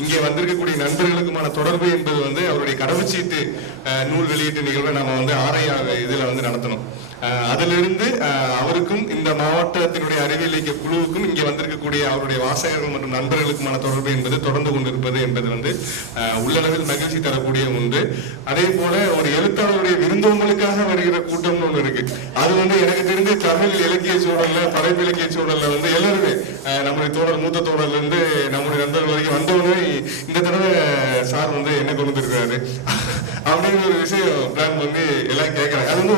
இங்கே வந்திருக்கக்கூடிய நண்பர்களுக்குமான தொடர்பு என்பது வந்து அவருடைய கடவுச்சீட்டு நூல் வெளியீட்டு நிகழ்வை நம்ம ஆரையா இதுல நடத்தணும். அதிலிருந்து அவருக்கும் இந்த மாவட்டத்தினுடைய அறிவியல் இலக்கிய குழுவுக்கும் இங்கே வந்திருக்கக்கூடிய அவருடைய வாசகர்கள் மற்றும் நண்பர்களுக்குமான தொடர்பு என்பது தொடர்ந்து கொண்டிருப்பது என்பது உள்ளளவில் மகிழ்ச்சி தரக்கூடிய ஒன்று. அதே போல ஒரு எழுத்தாளருடைய விருந்தோம்பலுக்காக வருகிற கூட்டம்னு ஒன்று இருக்கு. அது எனக்கு தெரிந்து தமிழ் இலக்கிய சூழல்ல படைப்பு இலக்கிய சூழல்ல எல்லாருமே நம்முடைய தோழர் மூத்த தோழர்ல இருந்து நம்முடைய நண்பர்கள் வரைக்கும் வந்தவங்க இந்த தடவை சார் என்ன கொண்டு வந்திருக்காரு அப்படிங்கிற ஒரு விஷயம் பிளான் எல்லாம் கேட்கறாங்க. அது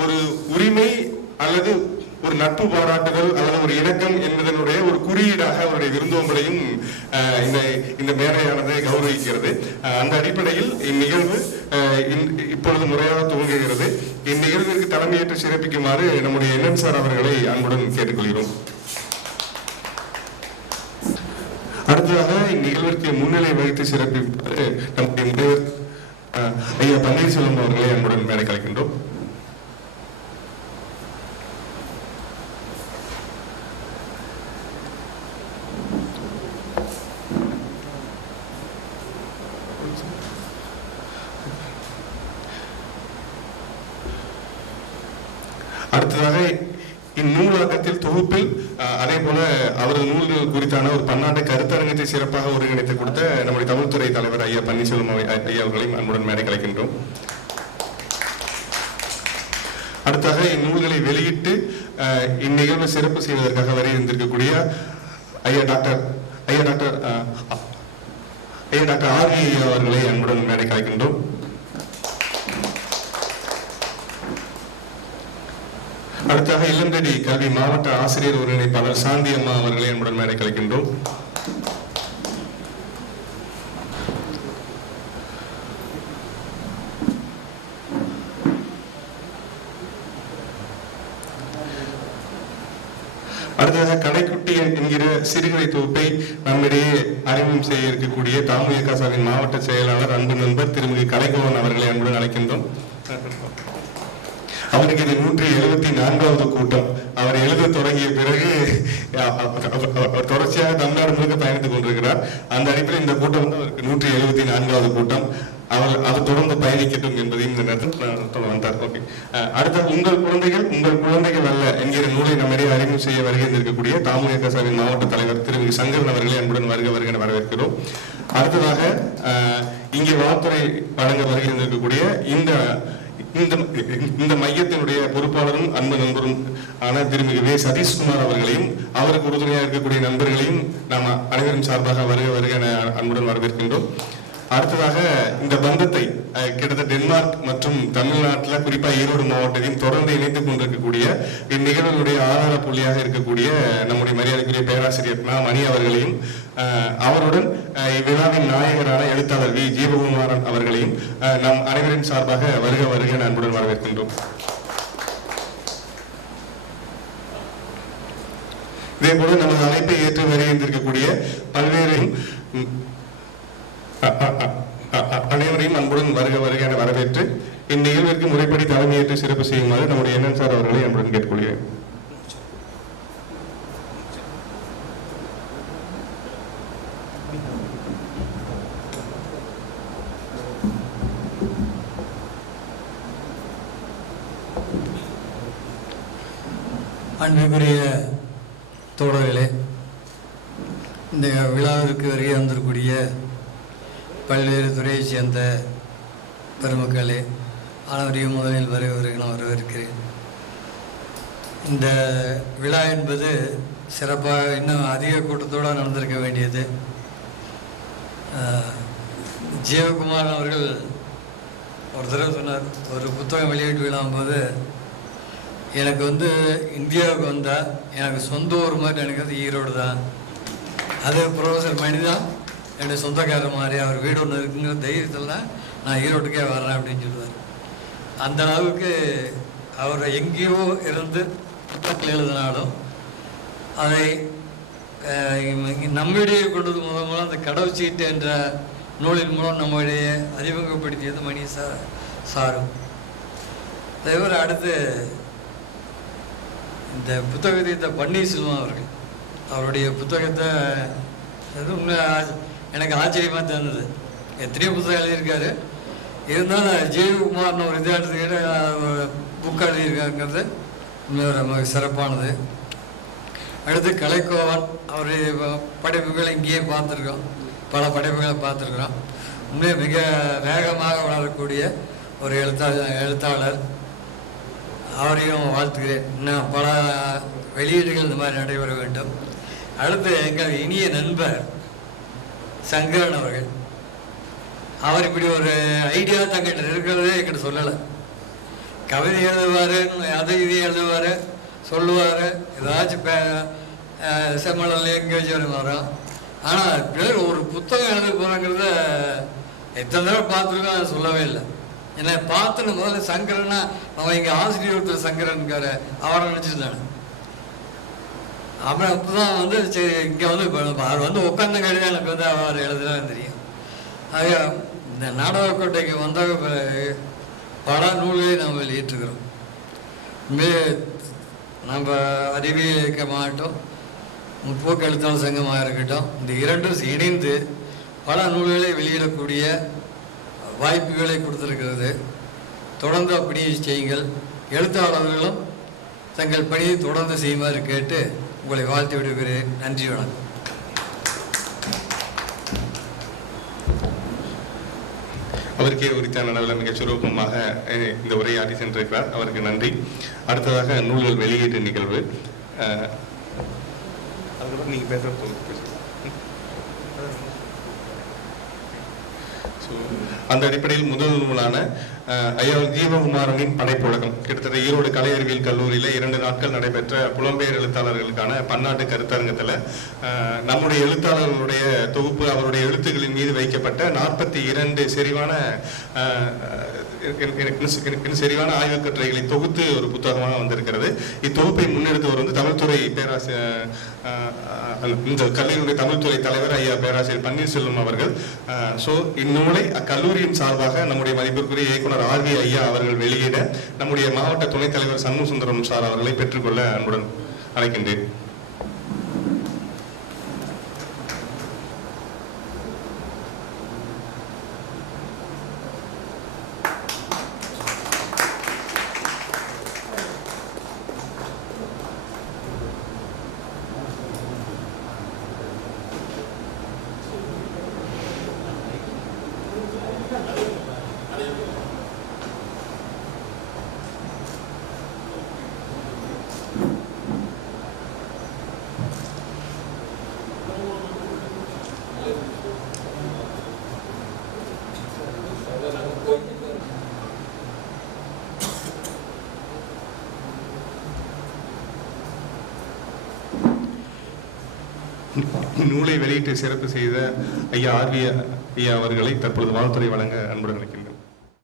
ஒரு உரிமை அல்லது ஒரு நட்பு பாராட்டுதல் அல்லது ஒரு இணக்கம் என்பதனுடைய ஒரு குறியீடாக அவருடைய விருந்தோம்பலையும் இந்த மேடையானது கௌரவிக்கிறது. அந்த அடிப்படையில் இந்நிகழ்வு இப்பொழுது முறையாக துவங்குகிறது. இந்நிகழ்விற்கு தலைமையேற்று சிறப்பிக்குமாறு நம்முடைய என்எம் சார் அவர்களை அன்புடன் கேட்டுக்கொள்கிறோம். அடுத்ததாக இந்நிகழ்விற்கு முன்னிலை வகித்து சிறப்பிப்பது நம்முடைய முனைவர் ஐயா பன்னீர்செல்வம் அவர்களை அன்புடன் மேடை கலைக்கின்றோம். அடுத்ததாக இந்நூலாக்கத்தில் தொகுப்பில் அதே போல அவரது நூல்கள் குறித்தான ஒரு பன்னாட்டு கருத்தரங்கத்தை சிறப்பாக ஒருங்கிணைத்து கொடுத்த நம்முடைய தமிழ்துறை தலைவர் ஐயா பன்னீர்செல்வம் ஐயா அவர்களையும் அன்புடன் மேடை கலைக்கின்றோம். அடுத்தாக இந்நூல்களை வெளியிட்டு இந்நிகழ்வை சிறப்பு செய்வதற்காக வரை இருந்திருக்கக்கூடிய ஐயா டாக்டர் ஆர்வி அவர்களை அன்புடன் மேடை கலைக்கின்றோம். அடுத்தாக இல்லந்தடி கல்வி மாவட்ட ஆசிரியர் ஒருங்கிணைப்பாளர் சாந்தி அம்மா அவர்களை அன்புடன் மேடை கலைக்கின்றோம். அடுத்ததாக கடைக்குட்டி என்கிற சிறுகதை தொகுப்பை நம்மிடையே அறிமுகம் செய்ய இருக்கக்கூடிய தாமுயகாசாவின் மாவட்ட செயலாளர் அன்பு நண்பர் திருமதி கலைகோவன் அவர்களை அன்புடன் அழைக்கின்றோம். அவருக்கு இது 174வது கூட்டம். அவர் எழுத தொடங்கிய பிறகு அவர் தொடர்ச்சியாக தமிழ்நாடு முழுக்க பயணித்துக் கொண்டிருக்கிறார். அந்த அடிப்படையில் இந்த கூட்டம் அவருக்கு 174வது கூட்டம். அவர் தொடர்ந்து பயணிக்கட்டும் என்பதையும் இந்த நேரத்தில் வந்தார். ஓகே, அடுத்த உங்கள் குழந்தைகள் அல்ல என்கிற நூலை நம்மிடையே அறிமுகம் செய்ய வருகின்றிருக்கக்கூடிய தாமுயகாசாவின் மாவட்ட தலைவர் திரு சங்கரன் அவர்களை அன்புடன் வருக வரவேற்கிறோம். அடுத்ததாக இங்கே வனத்துறை வழங்க வருகின்றிருக்கக்கூடிய இந்த மையத்தினுடைய பொறுப்பாளரும் அன்பு நண்பரும் ஆன திருமிகு வே சதீஷ்குமார் அவர்களையும் அவருக்கு உறுதுணையாக இருக்கக்கூடிய நண்பர்களையும் நாம் அனைவரும் சார்பாக வருக வருக என அன்புடன் வரவேற்கின்றோம். அடுத்ததாக இந்த பந்தத்தை கிட்டத்தட்ட டென்மார்க் மற்றும் தமிழ்நாட்டில் குறிப்பாக ஈரோடு மாவட்டத்தையும் தொடர்ந்து இணைத்துக் கொண்டிருக்கக்கூடிய இந்நிகழ்வுடைய ஆதார புள்ளியாக இருக்கக்கூடிய நம்முடைய மரியாதைக்குரிய பேராசிரியர் மணி அவர்களையும் அவருடன் இவ்விழாவின் நாயகரான எழுத்தாளர் வி ஜீவகுமாரன் அவர்களையும் நம் அனைவரின் சார்பாக வருக வருக அன்புடன் வரவேற்கின்றோம். இதே போல நமது அழைப்பை ஏற்று வருகின்றிருக்கக்கூடிய பல்வேறு அனைவரையும் அன்புடன் வருக வருக என வரவேற்று இந்நிகழ்விற்கு முறைப்படி தலைமையேற்று சிறப்பு செய்யுமாறு நம்முடைய என்என் சார் அவர்களை அன்புடன் கேட்டுக்கொள்கிறேன். அன்புக்குரிய தோழர்களே, இந்த விழாவிற்கு வருகை வந்திருக்கூடிய பல்வேறு துறையை சேர்ந்த பெருமக்களே, அனைவரையும் முதலில் நான் வரவேற்கிறேன். இந்த விழா என்பது சிறப்பாக இன்னும் அதிக கூட்டத்தோடு நடந்திருக்க வேண்டியது. ஜீவகுமார் அவர்கள் ஒரு தடவை சொன்னார், ஒரு புத்தகம் வெளியீட்டு விழாம்போது எனக்கு இந்தியாவுக்கு வந்தால் எனக்கு சொந்த ஊர் மாதிரி நினைக்கிறது ஈரோடு தான். அது ப்ரொஃபஸர் மணி தான் என்னுடைய சொந்தக்காரர் மாதிரி. அவர் வீடு ஒன்று இருக்குங்கிற தைரியத்தில் தான் நான் ஈரோட்டுக்கே வரேன் அப்படின்னு சொல்லுவார். அந்த அளவுக்கு அவர் எங்கேயோ இருந்து புத்தகத்தில் எழுதினாலும் அதை நம்மிடையே கொண்டது மூலம் அந்த கடவுச்சீட்டு என்ற நூலின் மூலம் நம்முடைய அறிமுகப்படுத்தியது மணி சாரும். அதேபோல் அடுத்து இந்த புத்தகத்தை பன்னீர்செல்வம் அவர்கள் அவருடைய புத்தகத்தை எனக்கு ஆச்சரியமாக தந்தது. எத்தனையோ புத்தகம் எழுதியிருக்காரு, இருந்தாலும் ஜீவகுமார்னு ஒரு இதை எடுத்துக்கிட்டு புக் எழுதியிருக்காங்கிறது மிக சிறப்பானது. அடுத்து கலைக்கோவன் அவருடைய படைப்புகளை இங்கேயே பார்த்துருக்கோம், பல படைப்புகளை பார்த்துருக்குறோம். உண்மையாக மிக வேகமாக வளரக்கூடிய ஒரு எழுத்தாளர். அவரையும் வாழ்த்துக்கிறேன். இன்னும் பல வெளியீடுகள் இந்த மாதிரி நடைபெற வேண்டும். அடுத்து எங்கள் இனிய நண்பர் சங்கரன் அவர்கள், அவர் இப்படி ஒரு ஐடியா தங்கிட்ட இருக்கிறதே என்கிட்ட சொல்லலை. கவிதை எழுதுவார், அதை இதையும் எழுதுவார், சொல்லுவார், ஏதாச்சும் செம்மணல் எங்கேஜ் வரும். ஆனால் ஒரு புத்தகம் எழுத போகிறாங்கிறத எத்தனை தடவை பார்த்துருக்கோம், அதை சொல்லவே இல்லை. என்னை பார்த்துன்னு முதல்ல சங்கரன்னா அவன் இங்கே ஆசிரியர் ஒருத்தர் சங்கரன்கார அவரை நினச்சிருந்தானே. அப்புறம் அப்போ தான் சரி இங்கே அவர் உட்காந்து கழிதான் எனக்கு அவர் எழுதுதான் தெரியும். ஆக இந்த நாடகக்கோட்டைக்கு வந்த பிறகு பல நூல்களை நாம் வெளியிட்டிருக்கிறோம். நம்ம அறிவியல் இயக்கமாகட்டும், முற்போக்கு எழுத்தாளர் சங்கமாக இருக்கட்டும், இந்த இரண்டும் இணைந்து பல நூல்களை வெளியிடக்கூடிய வாய்ப்புகளை கொடுத்திருக்கிறது. தொடர்ந்து அப்படியே செய்யுங்கள். எழுத்தாளர்களும் தங்கள் பணியை தொடர்ந்து செய்யுமாறு கேட்டு உங்களை வாழ்த்து விடுகிறேன். நன்றி, வணக்கம். அவருக்கே உரித்தான அளவில் மிகச் சுரூபமாக இந்த உரையாற்றி சென்றிருக்கிறார். அவருக்கு நன்றி. அடுத்ததாக நூல்கள் வெளியீட்டு நிகழ்வு. அதுக்கப்புறம் நீங்கள் பேசுகிற அந்த அடிப்படையில் முதல் நூலான ஐயா ஜீவகுமாரனின் படைப்புலகம், கிட்டத்தட்ட ஈரோடு கலை அறிவியல் கல்லூரியில் 2 நாட்கள் நடைபெற்ற புலம்பெயர் எழுத்தாளர்களுக்கான பன்னாட்டு கருத்தரங்கத்தில் நம்முடைய எழுத்தாளர்களுடைய தொகுப்பு, அவருடைய எழுத்துக்களின் மீது வைக்கப்பட்ட 42 செறிவான ஆய்வுக் கட்டுரைகளை தொகுத்து ஒரு புத்தகமாக வந்திருக்கிறது. இத்தொகுப்பை முன்னெடுத்தவர் தமிழ்துறை பேராசிரியர், இந்த கல்லூரியுடைய தமிழ்துறை தலைவர் ஐயா பேராசிரியர் பன்னீர்செல்வம் அவர்கள். இந்நூலை அக்கல்லூரியின் சார்பாக நம்முடைய மதிப்பிற்குரிய இயக்குனர் ஆர்வி ஐயா அவர்கள் வெளியிட நம்முடைய மாவட்ட துணைத் தலைவர் சண்முகசுந்தரம் சார் அவர்களை பெற்றுக்கொள்ள அன்புடன் அழைக்கின்றேன். நூலை வெளியிட்டு சிறப்பு செய்த ஐயா ஆர்வி ஐயா அவர்களை தற்பொழுது வாழ்த்துறை வழங்க அன்புடன் அழைக்கின்றேன்.